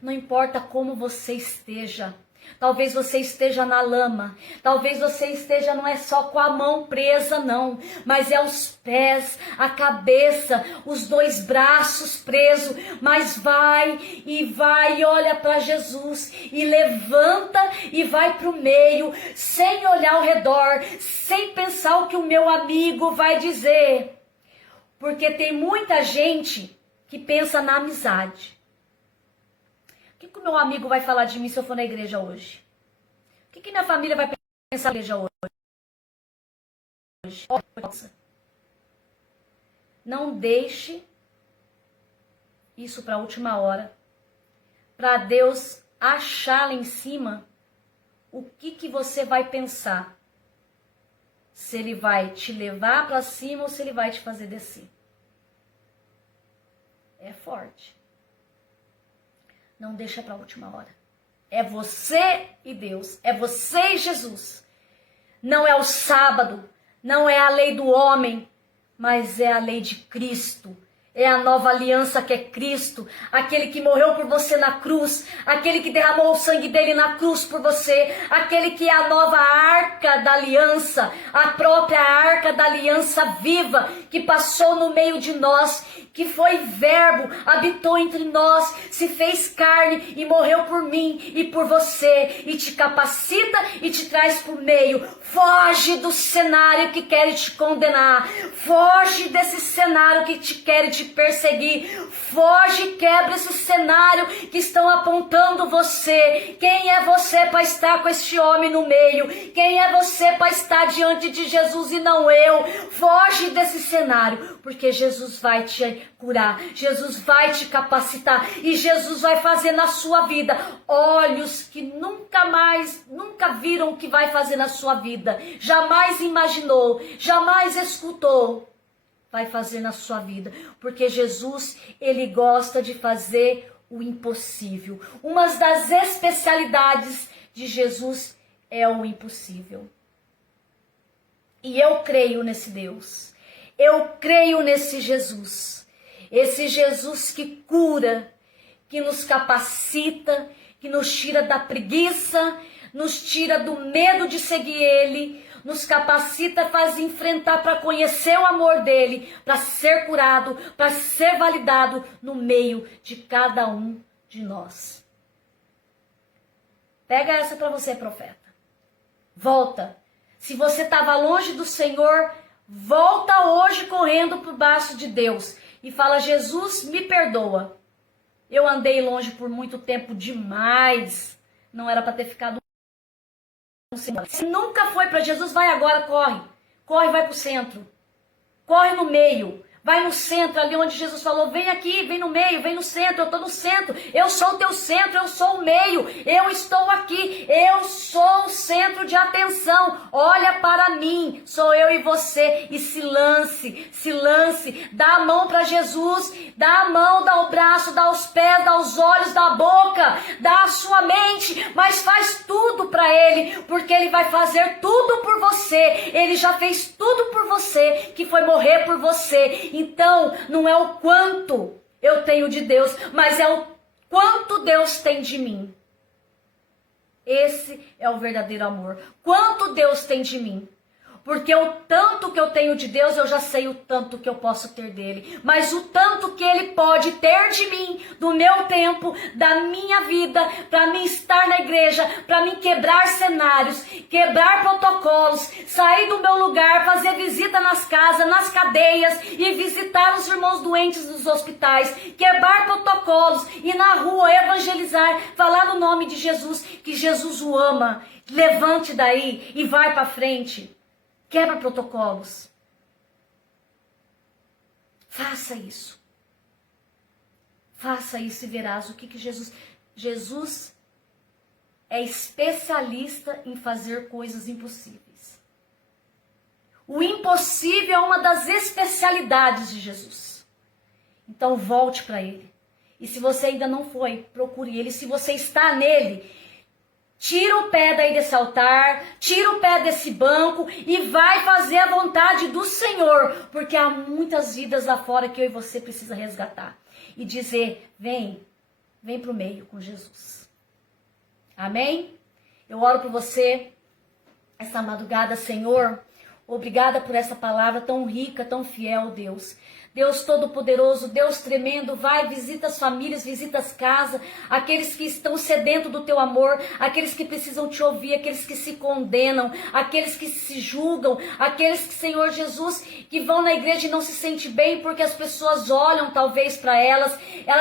Não importa como você esteja. Talvez você esteja na lama. Talvez você esteja, não é só com a mão presa, não. Mas é os pés, a cabeça, os dois braços presos. Mas vai e olha para Jesus. E levanta e vai para o meio. Sem olhar ao redor. Sem pensar o que o meu amigo vai dizer. Porque tem muita gente que pensa na amizade. O que o meu amigo vai falar de mim se eu for na igreja hoje? O que minha família vai pensar na igreja hoje? Não deixe isso para a última hora. Para Deus achar lá em cima o que você vai pensar. Se Ele vai te levar para cima ou se Ele vai te fazer descer. É forte. Não deixa para a última hora. É você e Deus. É você e Jesus. Não é o sábado. Não é a lei do homem. Mas é a lei de Cristo. É a nova aliança que é Cristo. Aquele que morreu por você na cruz. Aquele que derramou o sangue dele na cruz por você. Aquele que é a nova arca da aliança. A própria arca da aliança viva. Que passou no meio de nós. Que foi verbo, habitou entre nós, se fez carne e morreu por mim e por você, e te capacita e te traz para o meio. Foge do cenário que quer te condenar, foge desse cenário que te quer te perseguir, foge e quebra esse cenário que estão apontando você. Quem é você para estar com este homem no meio? Quem é você para estar diante de Jesus e não eu? Foge desse cenário, porque Jesus vai te curar, Jesus vai te capacitar e Jesus vai fazer na sua vida olhos que nunca viram o que vai fazer na sua vida, jamais imaginou, jamais escutou, vai fazer na sua vida, porque Jesus, Ele gosta de fazer o impossível. Uma das especialidades de Jesus é o impossível. E eu creio nesse Deus, eu creio nesse Jesus. Esse Jesus que cura, que nos capacita, que nos tira da preguiça, nos tira do medo de seguir Ele, nos capacita, faz enfrentar para conhecer o amor dEle, para ser curado, para ser validado no meio de cada um de nós. Pega essa para você, profeta. Volta. Se você estava longe do Senhor, volta hoje correndo para o braço de Deus. E fala, Jesus, me perdoa. Eu andei longe por muito tempo demais. Não era para ter ficado. Se nunca foi para Jesus, vai agora, corre. Corre, vai para o centro. Corre no meio. Vai no centro, ali onde Jesus falou, vem aqui, vem no meio, vem no centro, eu estou no centro, eu sou o teu centro, eu sou o meio, eu estou aqui, eu sou o centro de atenção, olha para mim, sou eu e você, e se lance, dá a mão para Jesus, dá a mão, dá o braço, dá os pés, dá os olhos, dá a boca, dá a sua mente, mas faz tudo para Ele, porque Ele vai fazer tudo por você, Ele já fez tudo por você, que foi morrer por você. Então, não é o quanto eu tenho de Deus, mas é o quanto Deus tem de mim. Esse é o verdadeiro amor. Quanto Deus tem de mim. Porque o tanto que eu tenho de Deus, eu já sei o tanto que eu posso ter dele. Mas o tanto que ele pode ter de mim, do meu tempo, da minha vida, para mim estar na igreja, para mim quebrar cenários, quebrar protocolos, sair do meu lugar, fazer visita nas casas, nas cadeias e visitar os irmãos doentes dos hospitais, quebrar protocolos, ir na rua, evangelizar, falar no nome de Jesus, que Jesus o ama. Levante daí e vai para frente. Quebra protocolos. Faça isso. Faça isso e verás o que Jesus... Jesus é especialista em fazer coisas impossíveis. O impossível é uma das especialidades de Jesus. Então volte para ele. E se você ainda não foi, procure ele. Se você está nele, tira o pé daí desse altar, tira o pé desse banco e vai fazer a vontade do Senhor. Porque há muitas vidas lá fora que eu e você precisa resgatar. E dizer, vem para o meio com Jesus. Amém? Eu oro por você essa madrugada, Senhor. Obrigada por essa palavra tão rica, tão fiel, Deus. Deus Todo-Poderoso, Deus tremendo, vai, visita as famílias, visita as casas, aqueles que estão sedentos do teu amor, aqueles que precisam te ouvir, aqueles que se condenam, aqueles que se julgam, aqueles que, Senhor Jesus, que vão na igreja e não se sentem bem porque as pessoas olham talvez para elas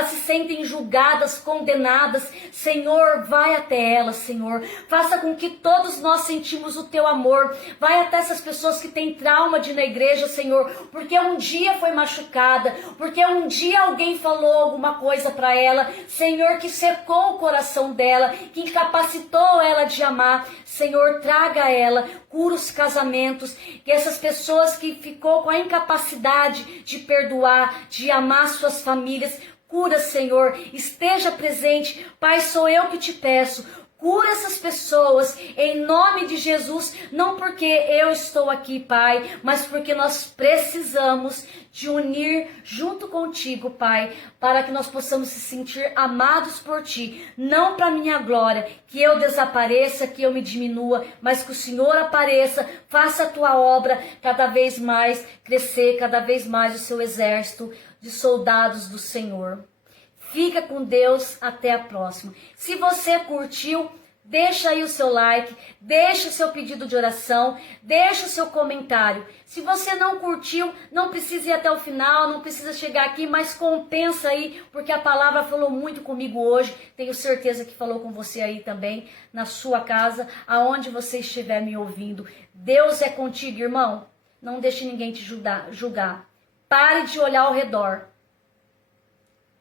se sentem julgadas, condenadas. Senhor, vai até elas, Senhor. Faça com que todos nós sentimos o teu amor. Vai até essas pessoas que têm trauma de ir na igreja, Senhor, porque um dia foi machucada, porque um dia alguém falou alguma coisa para ela, Senhor, que secou o coração dela, que incapacitou ela de amar. Senhor, traga ela, cura os casamentos, que essas pessoas que ficou com a incapacidade de perdoar, de amar suas famílias, cura, Senhor, esteja presente. Pai, sou eu que te peço. Cura essas pessoas em nome de Jesus, não porque eu estou aqui, Pai, mas porque nós precisamos de unir junto contigo, Pai, para que nós possamos se sentir amados por Ti, não para minha glória, que eu desapareça, que eu me diminua, mas que o Senhor apareça, faça a Tua obra cada vez mais crescer, cada vez mais o Seu exército de soldados do Senhor. Fica com Deus, até a próxima. Se você curtiu, deixa aí o seu like, deixa o seu pedido de oração, deixa o seu comentário. Se você não curtiu, não precisa ir até o final, não precisa chegar aqui, mas compensa aí, porque a palavra falou muito comigo hoje. Tenho certeza que falou com você aí também, na sua casa, aonde você estiver me ouvindo. Deus é contigo, irmão. Não deixe ninguém te julgar. Pare de olhar ao redor.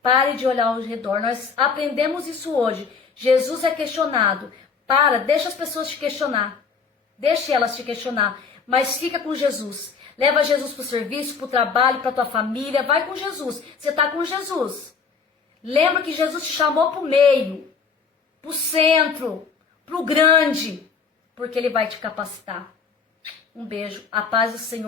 Pare de olhar ao redor. Nós aprendemos isso hoje. Jesus é questionado. Deixa as pessoas te questionar. Deixe elas te questionar. Mas fica com Jesus. Leva Jesus para o serviço, para o trabalho, para a tua família. Vai com Jesus. Você está com Jesus. Lembra que Jesus te chamou para o meio, para o centro, para o grande. Porque Ele vai te capacitar. Um beijo. A paz do Senhor.